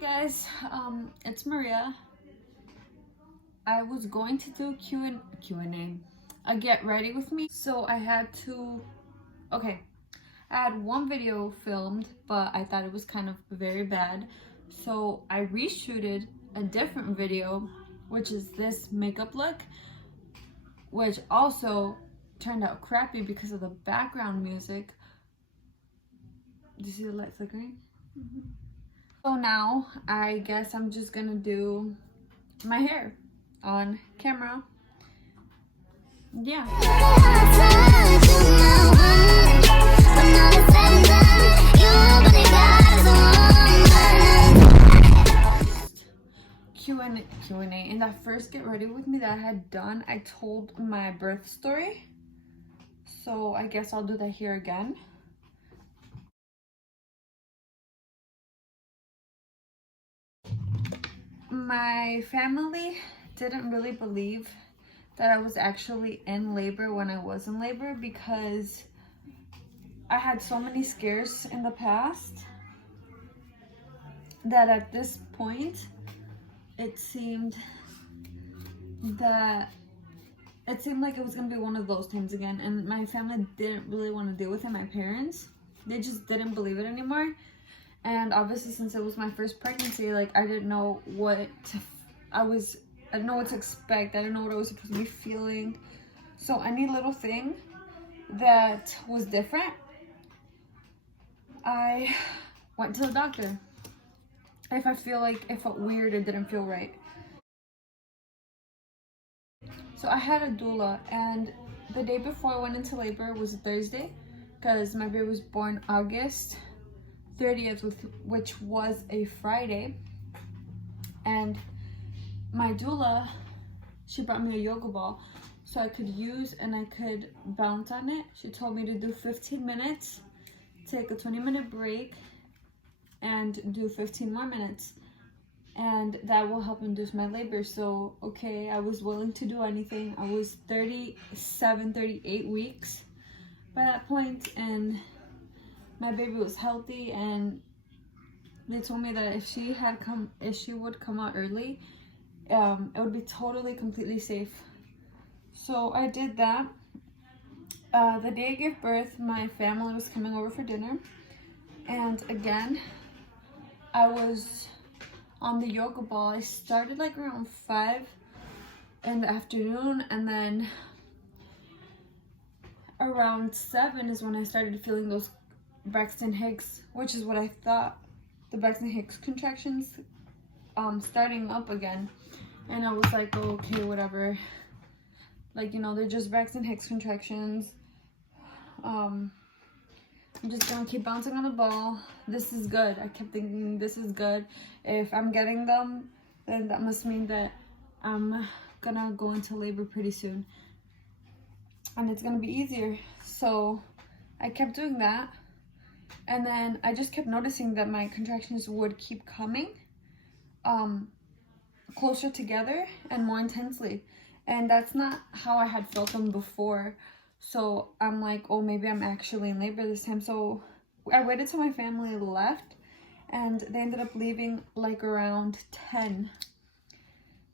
Guys, it's Maria. I was going to do Q&A, a get ready with me, so I had to, I had one video filmed, but I thought it was kind of very bad, so I reshooted a different video, which is this makeup look, which also turned out crappy because of the background music. Do you see the light flickering? So now I guess I'm just gonna do my hair on camera. Yeah. Q&A. In that first get ready with me that I had done, I told my birth story, so I guess I'll do that here again. My family didn't really believe that I was actually in labor when I was in labor because I had so many scares in the past that at this point it seemed like it was gonna be one of those times again, and my family didn't really want to deal with it. My parents, they just didn't believe it anymore. And obviously, since it was my first pregnancy, like I didn't know what I didn't know what to expect. I didn't know what I was supposed to be feeling. So any little thing that was different, I went to the doctor. If I feel like it felt weird, it didn't feel right. So I had a doula, and the day before I went into labor was a Thursday, because my baby was born August 30th, which was a Friday. And my doula, she brought me a yoga ball so I could use and I could bounce on it. She told me to do 15 minutes, take a 20-minute break, and do 15 more minutes, and that will help induce my labor. So okay, I was willing to do anything. I was 38 weeks by that point, and my baby was healthy, and they told me that if she would come out early, it would be totally, completely safe. So I did that. The day I gave birth, my family was coming over for dinner, and again, I was on the yoga ball. I started like around 5 in the afternoon, and then around 7 is when I started feeling those Braxton Hicks, which is what I thought, the Braxton Hicks contractions starting up again. And I was like, oh, okay, whatever, like, you know, they're just Braxton Hicks contractions. I'm just gonna keep bouncing on the ball. This is good. I kept thinking, this is good. If I'm getting them, then that must mean that I'm gonna go into labor pretty soon, and it's gonna be easier. So I kept doing that, and then I just kept noticing that my contractions would keep coming closer together and more intensely, and that's not how I had felt them before. So I'm like, oh, maybe I'm actually in labor this time. So I waited till my family left, and they ended up leaving like around 10.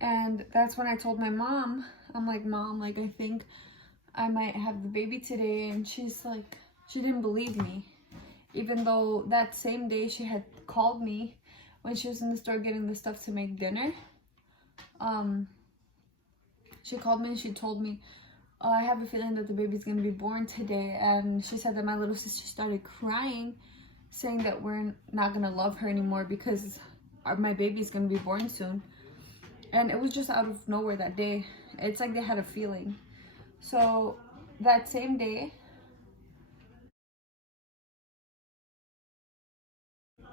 And that's when I told my mom, I'm like, Mom, like, I think I might have the baby today. And she's like, she didn't believe me, even though that same day she had called me when she was in the store getting the stuff to make dinner. She called me and she told me, oh, I have a feeling that the baby's gonna be born today. And she said that my little sister started crying, saying that we're not gonna love her anymore because my baby's gonna be born soon. And it was just out of nowhere that day. It's like they had a feeling. So that same day,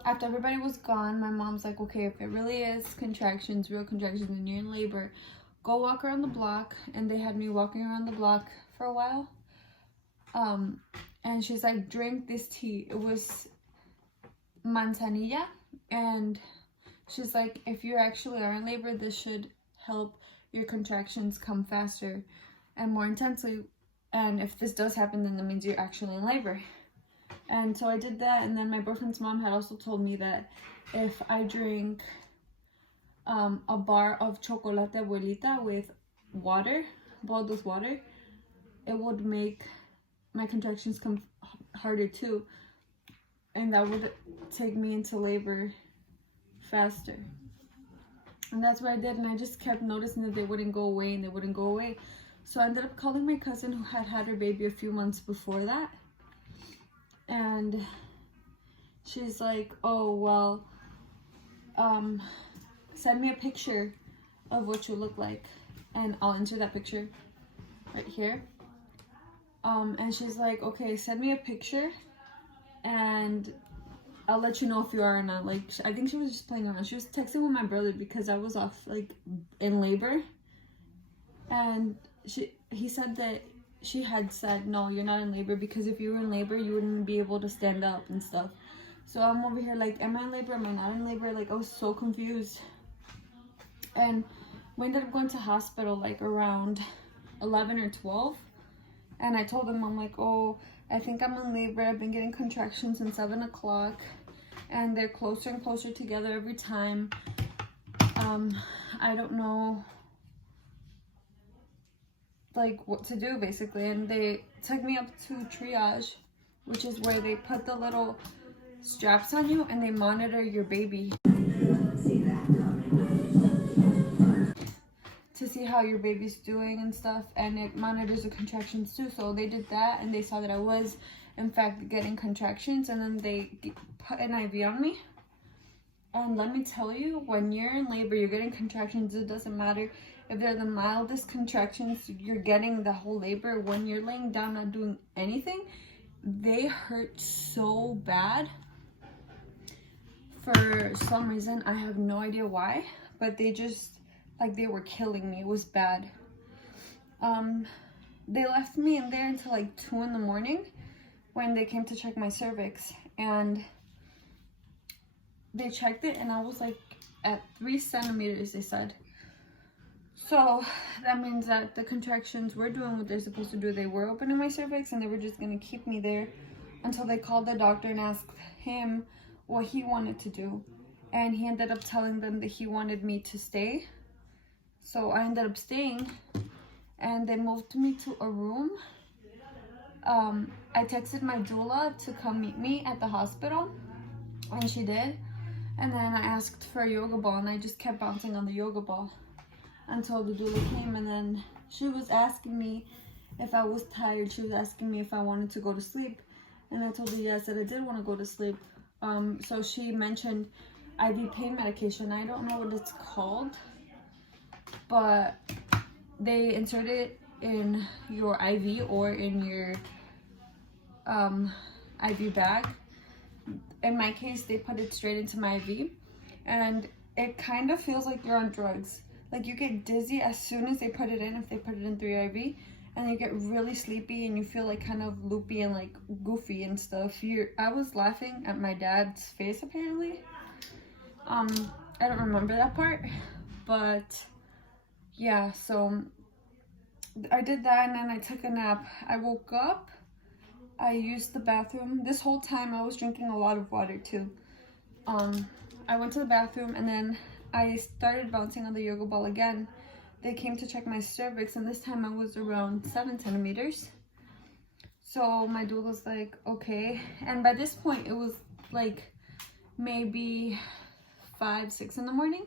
after everybody was gone, my mom's like, okay, if it really is contractions, real contractions, and you're in labor, go walk around the block. And they had me walking around the block for a while. And she's like, drink this tea. It was manzanilla. And she's like, if you actually are in labor, this should help your contractions come faster and more intensely. And if this does happen, then that means you're actually in labor. And so I did that, and then my boyfriend's mom had also told me that if I drink a bar of chocolate abuelita with water, boiled with water, it would make my contractions come harder too, and that would take me into labor faster. And that's what I did, and I just kept noticing that they wouldn't go away and they wouldn't go away. So I ended up calling my cousin who had had her baby a few months before that, and she's like, oh well, send me a picture of what you look like, and I'll insert that picture right here. And she's like, okay, send me a picture and I'll let you know if you are or not. Like, I think she was just playing around. She was texting with my brother because I was off, like, in labor. And he said that she had said, no, you're not in labor, because if you were in labor, you wouldn't be able to stand up and stuff. So I'm over here like, am I in labor? Am I not in labor? Like, I was so confused. And we ended up going to hospital, like, around 11 or 12. And I told them, I'm like, oh, I think I'm in labor. I've been getting contractions since 7 o'clock. And they're closer and closer together every time. I don't know, like, what to do, basically. And they took me up to triage, which is where they put the little straps on you and they monitor your baby to see how your baby's doing and stuff, and it monitors the contractions too. So they did that, and they saw that I was in fact getting contractions, and then they put an IV on me. And let me tell you, when you're in labor, you're getting contractions. It doesn't matter if they're the mildest contractions, you're getting the whole labor. When you're laying down not doing anything, they hurt so bad. For some reason, I have no idea why, but they just, like, they were killing me. It was bad. They left me in there until like 2 in the morning when they came to check my cervix, and they checked it and I was like at 3 centimeters, they said. So that means that the contractions were doing what they're supposed to do. They were opening my cervix, and they were just gonna keep me there until they called the doctor and asked him what he wanted to do. And he ended up telling them that he wanted me to stay. So I ended up staying, and they moved me to a room. I texted my doula to come meet me at the hospital, and she did. And then I asked for a yoga ball, and I just kept bouncing on the yoga ball until the doula came. And then she was asking me if I was tired. She was asking me if I wanted to go to sleep, and I told her yes, that I did want to go to sleep. So she mentioned IV pain medication. I don't know what it's called, but they insert it in your IV or in your IV bag. In my case, they put it straight into my IV, and it kind of feels like you're on drugs. Like, you get dizzy as soon as they put it in, if they put it in through your IV, and you get really sleepy and you feel like kind of loopy and like goofy and stuff. I was laughing at my dad's face apparently. I don't remember that part, but yeah, so I did that, and then I took a nap. I woke up, I used the bathroom. This whole time I was drinking a lot of water too. I went to the bathroom, and then I started bouncing on the yoga ball again. They came to check my cervix, and this time I was around 7 centimeters. So my doula was like, okay. And by this point, it was like maybe 5, 6 in the morning.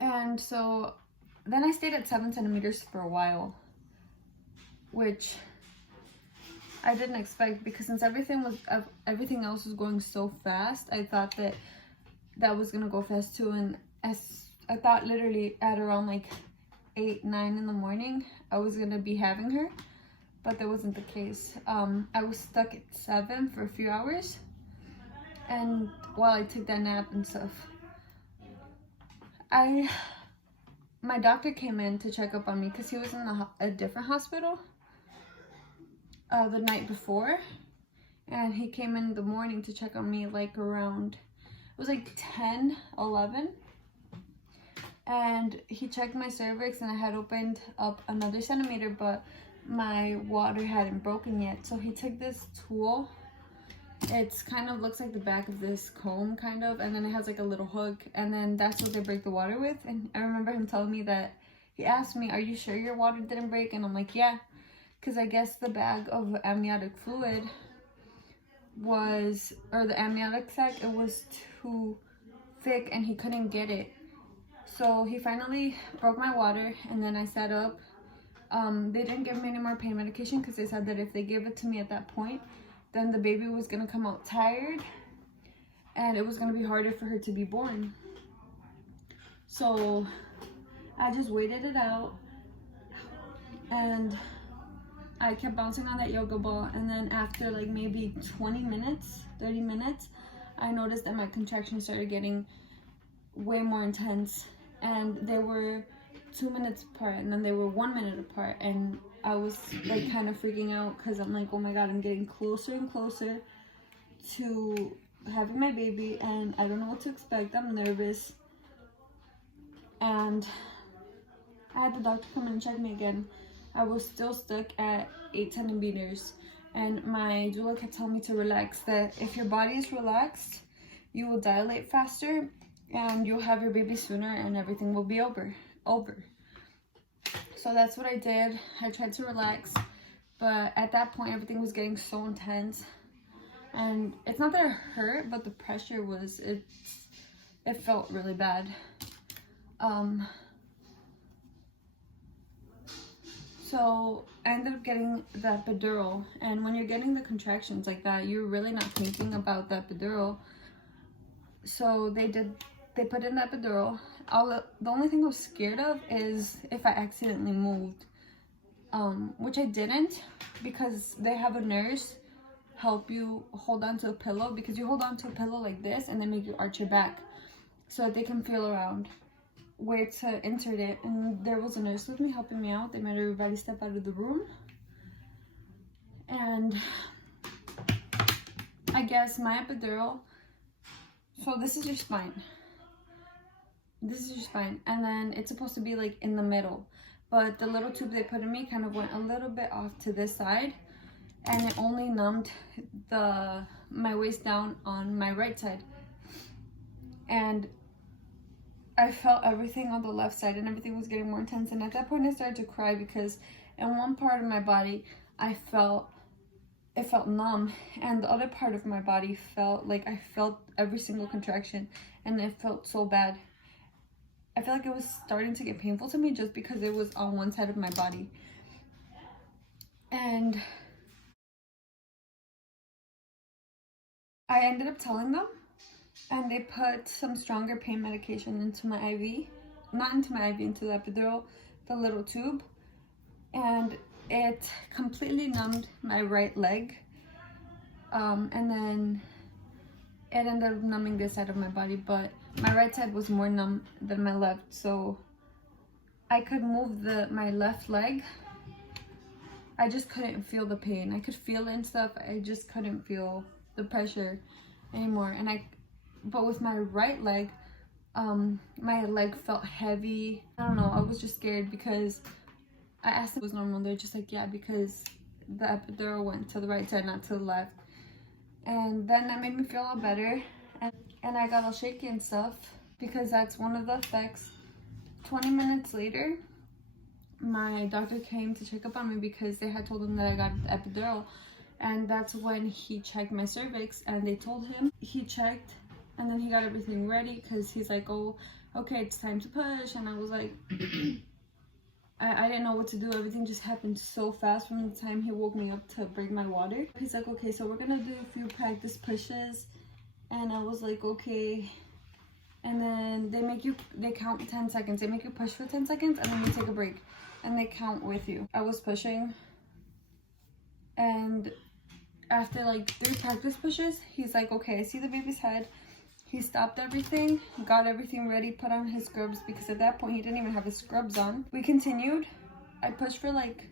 And so then I stayed at 7 centimeters for a while, which I didn't expect, because since everything else was going so fast, I thought that was gonna go fast too. And I thought literally at around like 8, 9 in the morning I was gonna be having her, but that wasn't the case. I was stuck at 7 for a few hours, and while I took that nap and stuff, my doctor came in to check up on me because he was in a different hospital the night before, and he came in the morning to check on me like around, it was like 10, 11, and he checked my cervix, and I had opened up another centimeter, but my water hadn't broken yet. So he took this tool. It's kind of looks like the back of this comb kind of, and then it has like a little hook, and then that's what they break the water with. And I remember him telling me that he asked me, "Are you sure your water didn't break?" And I'm like, yeah, because I guess the bag of amniotic fluid was, or the amniotic sac, it was too thick and he couldn't get it. So he finally broke my water, and then I sat up. They didn't give me any more pain medication because they said that if they gave it to me at that point, then the baby was gonna come out tired and it was gonna be harder for her to be born. So I just waited it out, and I kept bouncing on that yoga ball, and then after like maybe 20 minutes, 30 minutes, I noticed that my contractions started getting way more intense, and they were 2 minutes apart, and then they were 1 minute apart, and I was like kind of freaking out because I'm like, oh my god, I'm getting closer and closer to having my baby, and I don't know what to expect. I'm nervous, and I had the doctor come in and check me again. I was still stuck at 8 centimeters, and my doula kept telling me to relax, that if your body is relaxed, you will dilate faster and you'll have your baby sooner and everything will be over. So that's what I did. I tried to relax, but at that point everything was getting so intense, and it's not that it hurt, but the pressure was, it felt really bad. So I ended up getting the epidural, and when you're getting the contractions like that, you're really not thinking about the epidural. So they put in the epidural. The only thing I was scared of is if I accidentally moved, which I didn't, because they have a nurse help you hold on to a pillow, because you hold on to a pillow like this and they make you arch your back so that they can feel around where to insert it. And there was a nurse with me helping me out. They made everybody step out of the room, and I guess my epidural, so this is your spine, and then it's supposed to be like in the middle, but the little tube they put in me kind of went a little bit off to this side, and it only numbed my waist down on my right side, and I felt everything on the left side, and everything was getting more intense. And at that point I started to cry, because in one part of my body it felt numb, and the other part of my body felt like I felt every single contraction, and it felt so bad. I feel like it was starting to get painful to me just because it was on one side of my body. And I ended up telling them, and they put some stronger pain medication into my IV. Not into my IV, into the epidural, the little tube. And it completely numbed my right leg. And then it ended up numbing this side of my body, but my right side was more numb than my left, so I could move my left leg. I just couldn't feel the pain. I could feel it and stuff. I just couldn't feel the pressure anymore. But with my right leg, my leg felt heavy. I don't know, I was just scared, because I asked them if it was normal. They're just like, yeah, because the epidural went to the right side, not to the left. And then that made me feel a lot better, and I got all shaky and stuff, because that's one of the effects. 20 minutes later, my doctor came to check up on me, because they had told him that I got the epidural, and that's when he checked my cervix, and they told him. He checked, and then he got everything ready, because he's like, oh, okay, it's time to push. And I was like, I didn't know what to do. Everything just happened so fast from the time he woke me up to bring my water. He's like, okay, so we're gonna do a few practice pushes. And I was like, okay. And then they count 10 seconds. They make you push for 10 seconds, and then you take a break, and they count with you. I was pushing, and after like 3 practice pushes, he's like, okay, I see the baby's head. He stopped everything, got everything ready, put on his scrubs, because at that point he didn't even have his scrubs on. We continued. I pushed for like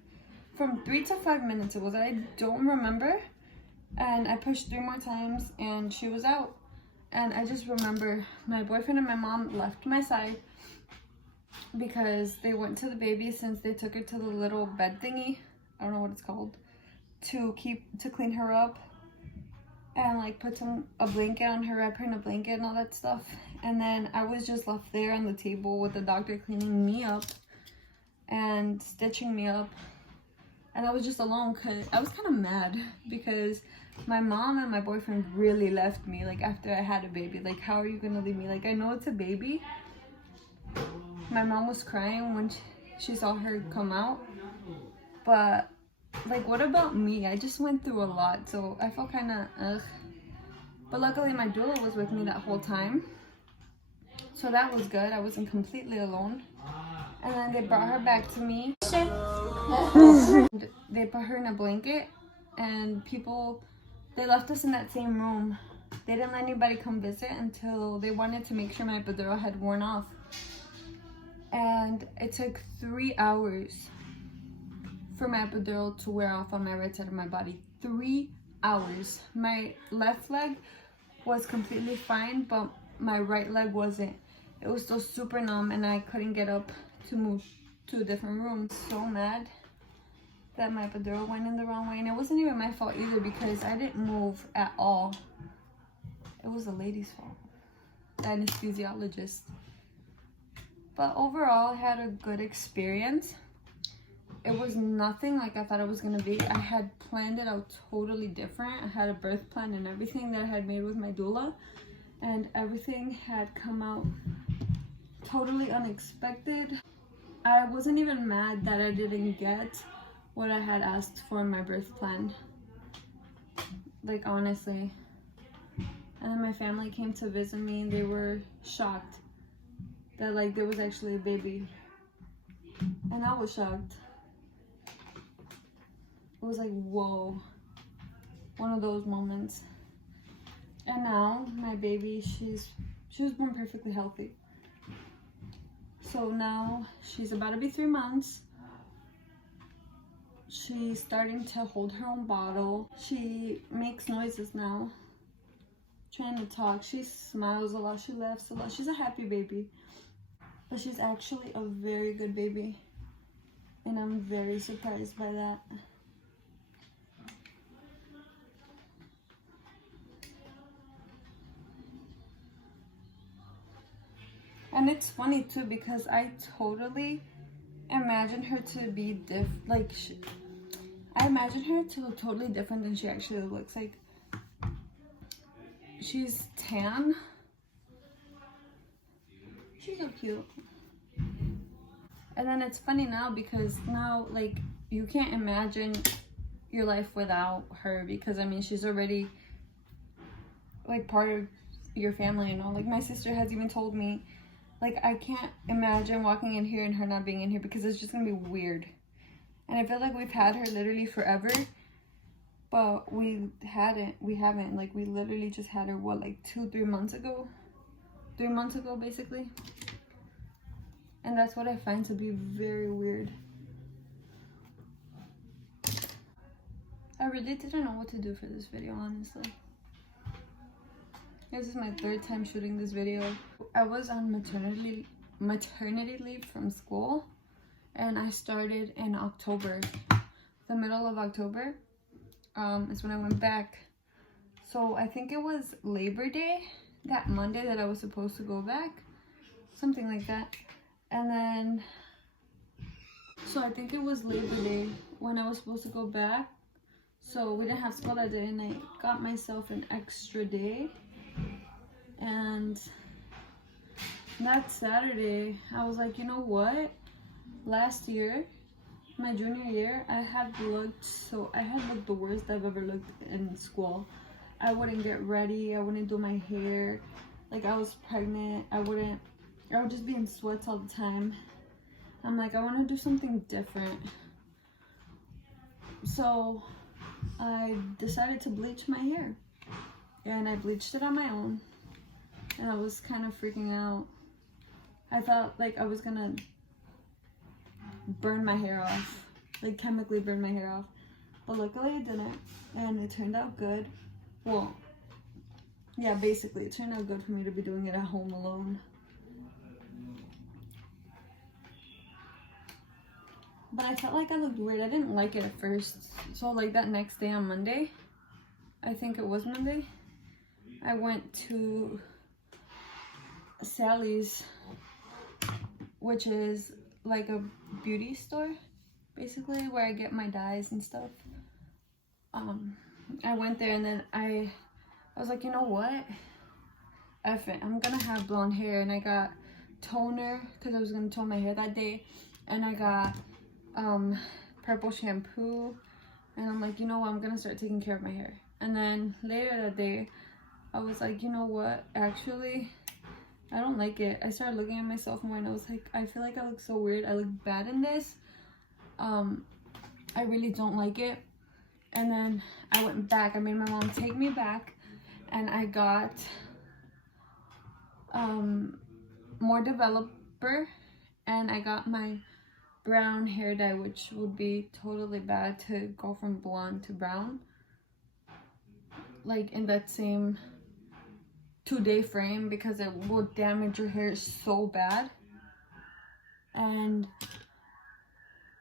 from 3 to 5 minutes it was. I don't remember. And I pushed 3 more times, and she was out. And I just remember my boyfriend and my mom left my side, because they went to the baby, since they took her to the little bed thingy I don't know what it's called, to clean her up and like put a blanket on her, wrap her in a blanket and all that stuff. And then I was just left there on the table with the doctor cleaning me up and stitching me up. And I was just alone because I was kind of mad because my mom and my boyfriend really left me, like, after I had a baby. Like, how are you gonna leave me? Like, I know it's a baby. My mom was crying when she saw her come out, but like, what about me? I just went through a lot, so I felt kind of ugh. But luckily my doula was with me that whole time, so that was good. I wasn't completely alone. And then they brought her back to me. They put her in a blanket, and they left us in that same room. They didn't let anybody come visit until they wanted to make sure my epidural had worn off. And it took 3 hours for my epidural to wear off on my right side of my body. 3 hours. My left leg was completely fine, but my right leg wasn't. It was still super numb, and I couldn't get up to move to a different room. So mad that my epidural went in the wrong way, and it wasn't even my fault either because I didn't move at all. It was the lady's fault, the anesthesiologist. But overall, I had a good experience. It was nothing like I thought it was gonna be. I had planned it out totally different. I had a birth plan and everything that I had made with my doula, and everything had come out totally unexpected. I wasn't even mad that I didn't get what I had asked for in my birth plan, like, honestly. And then my family came to visit me, and they were shocked that, like, there was actually a baby, and I was shocked. It was like, whoa, one of those moments. And now my baby, she was born perfectly healthy. So now she's about to be 3 months. She's starting to hold her own bottle. She makes noises now, trying to talk. She smiles a lot, she laughs a lot. She's a happy baby, but she's actually a very good baby, and I'm very surprised by that. And it's funny too because I totally imagine her to be I imagine her to look totally different than she actually looks. Like, she's tan. She's so cute. And then it's funny now because now, like, you can't imagine your life without her because, I mean, she's already, like, part of your family, you know? Like, my sister has even told me, like, I can't imagine walking in here and her not being in here because it's just gonna be weird. And I feel like we've had her literally forever, but we haven't. Like, we literally just had her, what, like 2-3 months ago? 3 months ago, basically. And that's what I find to be very weird. I really didn't know what to do for this video, honestly. This is my 3rd time shooting this video. I was on maternity leave from school, and I started in October. The middle of October is when I went back. So I think it was Labor Day, that Monday that I was supposed to go back. Something like that. And then, so I think it was Labor Day when I was supposed to go back. So we didn't have school that day, and I got myself an extra day. And that Saturday, I was like, you know what? Last year, my junior year, I had looked the worst I've ever looked in school. I wouldn't get ready. I wouldn't do my hair. Like, I was pregnant. I would just be in sweats all the time. I'm like, I want to do something different. So I decided to bleach my hair, and I bleached it on my own. And I was kind of freaking out. I thought like I was gonna burn my hair off, like chemically burn my hair off. But luckily it didn't, and it turned out good. Well, yeah, basically it turned out good for me to be doing it at home alone. but I felt like I looked weird. I didn't like it at first. So like that next day on Monday, I think it was Monday, I went to Sally's, which is like a beauty store basically, where I get my dyes and stuff. I went there and then I was like, you know what, F it, I'm gonna have blonde hair. And I got toner because I was gonna tone my hair that day, and I got purple shampoo, and I'm like, you know what, I'm gonna start taking care of my hair. And then later that day I was like, you know what, actually I don't like it. I started looking at myself more and I was like, I feel like I look so weird, I look bad in this. I really don't like it. And then I went back. I made my mom take me back, and I got more developer, and I got my brown hair dye, which would be totally bad to go from blonde to brown, like in that same 2-day frame, because it would damage your hair so bad. And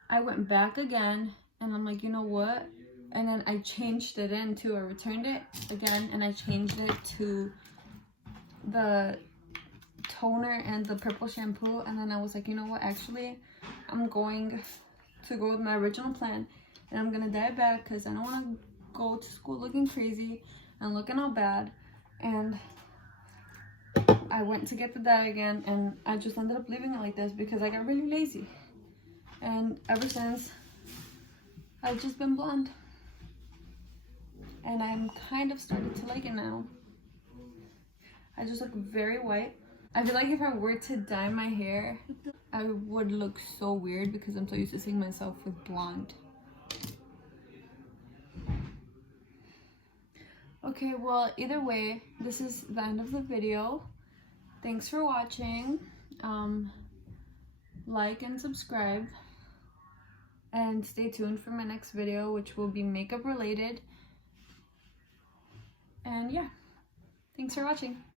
I went back again, and I'm like, you know what, and then I changed it into, I returned it again and I changed it to the toner and the purple shampoo. And then I was like, you know what, actually I'm going to go with my original plan, and I'm gonna dye it back because I don't want to go to school looking crazy and looking all bad. And I went to get the dye again, and I just ended up leaving it like this because I got really lazy. And ever since, I've just been blonde, and I'm kind of starting to like it now. I just look very white. I feel like if I were to dye my hair, I would look so weird because I'm so used to seeing myself with blonde. Okay, well, either way, this is the end of the video. Thanks for watching. Like and subscribe, and stay tuned for my next video, which will be makeup related. And yeah, thanks for watching.